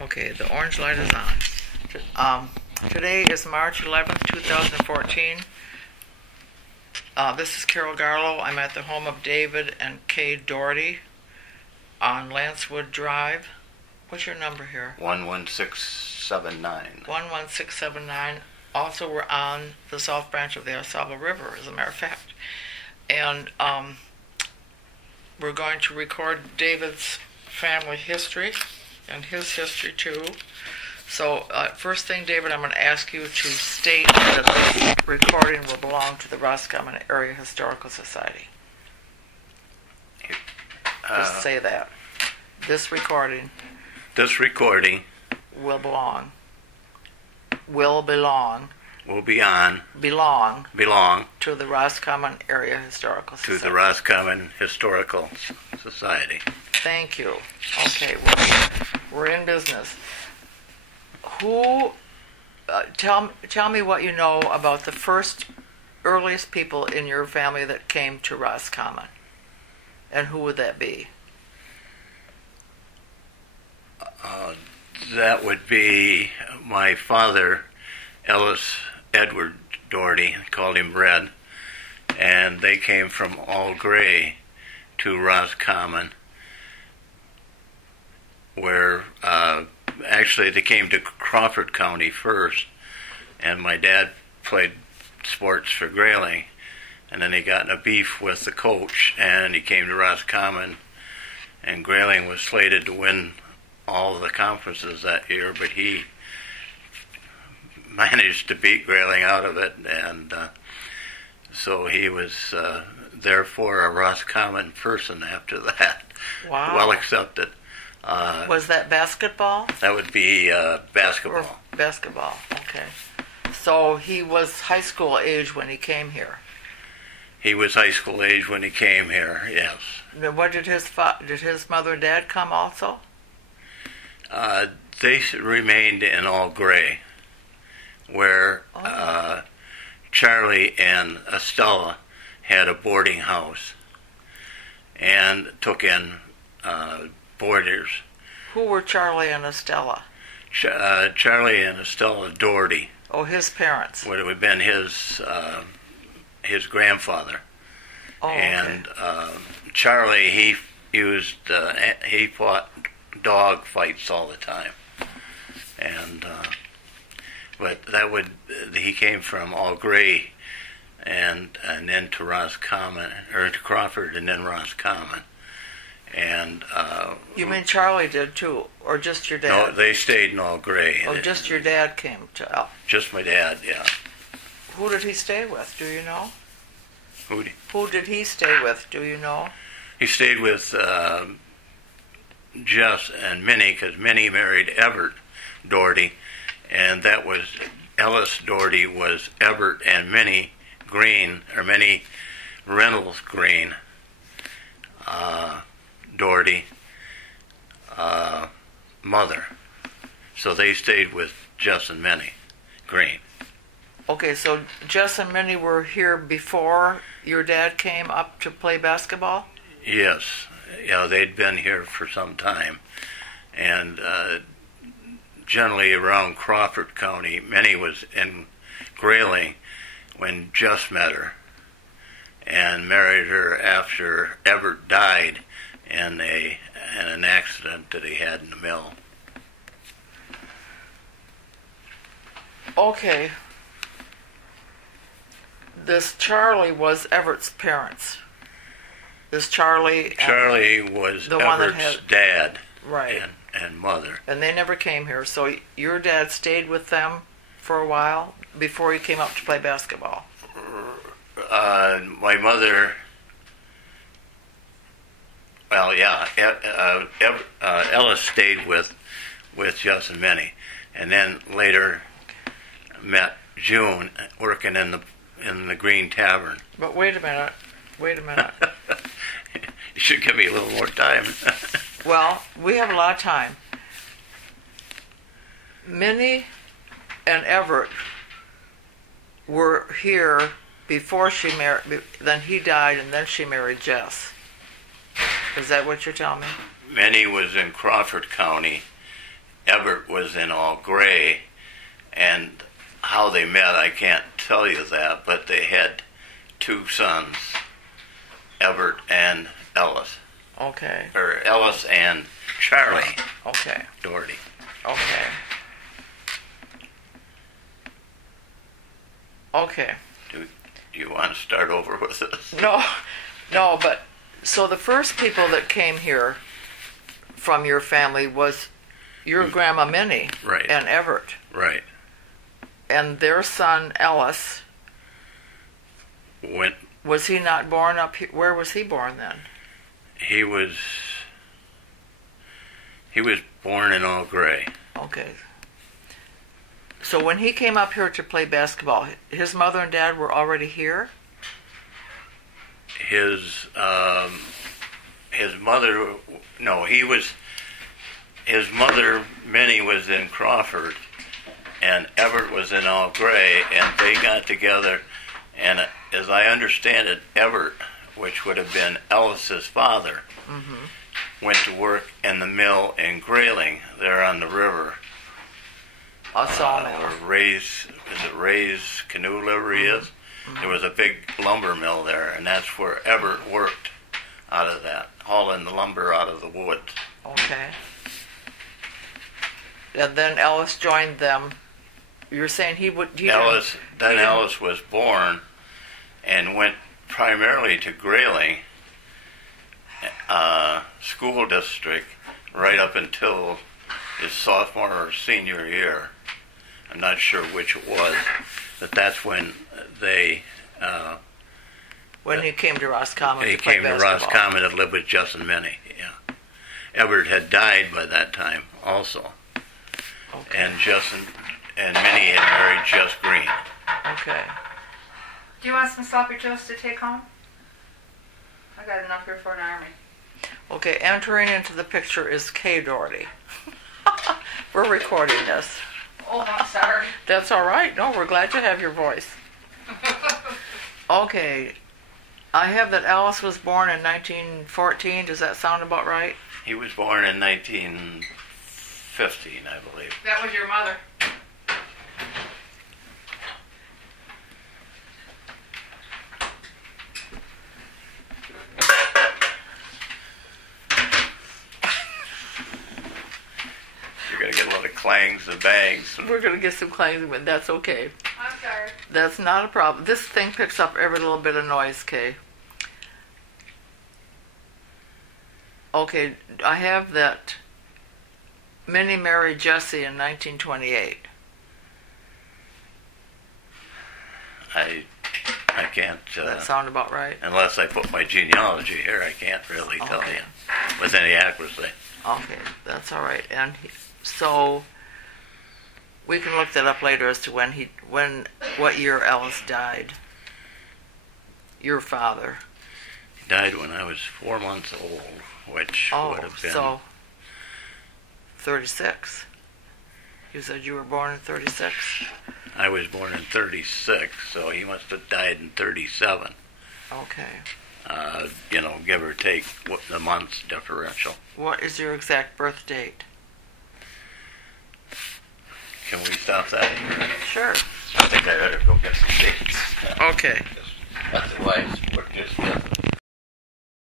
Okay, the orange light is on. Today is March 11th, 2014. This is Carol Garlow. I'm at the home of David and Kay Dougherty on Lancewood Drive. What's your number here? 11679. 11679. Also, we're on the South Branch of the Osaba River, as a matter of fact. And we're going to record David's family history and his history too. So first thing, David, I'm going to ask you to state that this recording will belong to the Roscommon Area Historical Society. Just say that. This recording will belong to the Roscommon Area Historical Society. To the Roscommon Historical Society. Thank you. Okay, we're in business. Who? Tell me what you know about the earliest people in your family that came to Roscommon, and who would that be? That would be my father, Ellis Edward Dougherty, called him Red, and they came from All Gray to Roscommon, where actually they came to Crawford County first, and my dad played sports for Grayling, and then he got in a beef with the coach, and he came to Roscommon, and Grayling was slated to win all the conferences that year, but he managed to beat Grayling out of it, and so he was therefore a Roscommon person after that. Wow. Well accepted. Was that basketball? That would be basketball. Or basketball, okay. So he was high school age when he came here? He was high school age when he came here, yes. What did his mother and dad come also? They remained in All Gray, where Charlie and Estella had a boarding house and took in boarders. Who were Charlie and Estella? Charlie and Estella Dougherty. Oh, his parents. Would have been his grandfather. Oh, and okay. Charlie, he fought dog fights all the time, and but he came from All Gray, and then to Roscommon, or to Crawford, and then Roscommon. And you mean Charlie did too, or just your dad? No, they stayed in All Gray. Oh, just your dad came to. Just my dad, yeah. Who did he stay with? Do you know? Who did he stay with? Do you know? He stayed with Jess and Minnie, because Minnie married Everett Dougherty, and that was Ellis Dougherty was Everett and Minnie Green, or Minnie Reynolds Green. Dougherty mother. So they stayed with Jess and Minnie Green. Okay, so Jess and Minnie were here before your dad came up to play basketball? Yes. Yeah, they'd been here for some time. And generally around Crawford County, Minnie was in Grayling when Jess met her, and married her after Everett died in an accident that he had in the mill. Okay. This Charlie was Everett's parents. This Charlie was the one Everett's dad, right, and mother. And they never came here. So your dad stayed with them for a while before he came up to play basketball. My mother. Well, yeah, Ellis stayed with Jess and Minnie, and then later met June working in the Green Tavern. But wait a minute. You should give me a little more time. Well, we have a lot of time. Minnie and Everett were here before she married, then he died, and then she married Jess. Is that what you're telling me? Minnie was in Crawford County, Everett was in all gray, and how they met, I can't tell you that, but they had two sons, Everett and Ellis. Okay. Or Ellis and Charlie. Okay. Dougherty. Okay. Okay. Do you want to start over with this? No, but so the first people that came here from your family was your grandma Minnie, right, and Everett. Right. And their son Ellis. Was he not born up here? Where was he born then? He was born in All Gray. Okay. So when he came up here to play basketball, his mother and dad were already here? His mother, no, his mother, Minnie, was in Crawford, and Everett was in All Gray, and they got together, and as I understand it, Everett, which would have been Ellis's father, went to work in the mill in Grayling, there on the river. A sawmill. Where Ray's canoe livery is? There was a big lumber mill there, and that's where Everett worked out of that, hauling the lumber out of the woods. Okay. And then Ellis joined them. You're saying Ellis was born and went primarily to Grayling school district right up until his sophomore or senior year. I'm not sure which it was, but that's when they... when he came to Roscommon he to play came to basketball. Roscommon to live with Jess and Minnie, yeah. Everett had died by that time also. Okay. And Jess and Minnie had married Jess Green. Okay. Do you want some sloppy joes to take home? I got enough here for an army. Okay, entering into the picture is Kay Dougherty. We're recording this. Oh, I'm sorry. That's all right. No, we're glad to have your voice. Okay. I have that Alice was born in 1914. Does that sound about right? He was born in 1915, I believe. That was your mother. You're going to get a lot of clangs and bangs. We're going to get some claims, but that's okay. I'm sorry. That's not a problem. This thing picks up every little bit of noise, Kay. Okay, I have that Minnie married Jesse in 1928. I can't... Does that sound about right? Unless I put my genealogy here, I can't really tell Okay. you with any accuracy. Okay, that's all right. And so we can look that up later as to what year Ellis died. Your father. He died when I was 4 months old, which would have been... so 36. You said you were born in 36? I was born in 36, so he must have died in 37. Okay. Give or take the months differential. What is your exact birth date? Can we stop that? Sure. I think I better go get some dates. Okay. Otherwise, we're just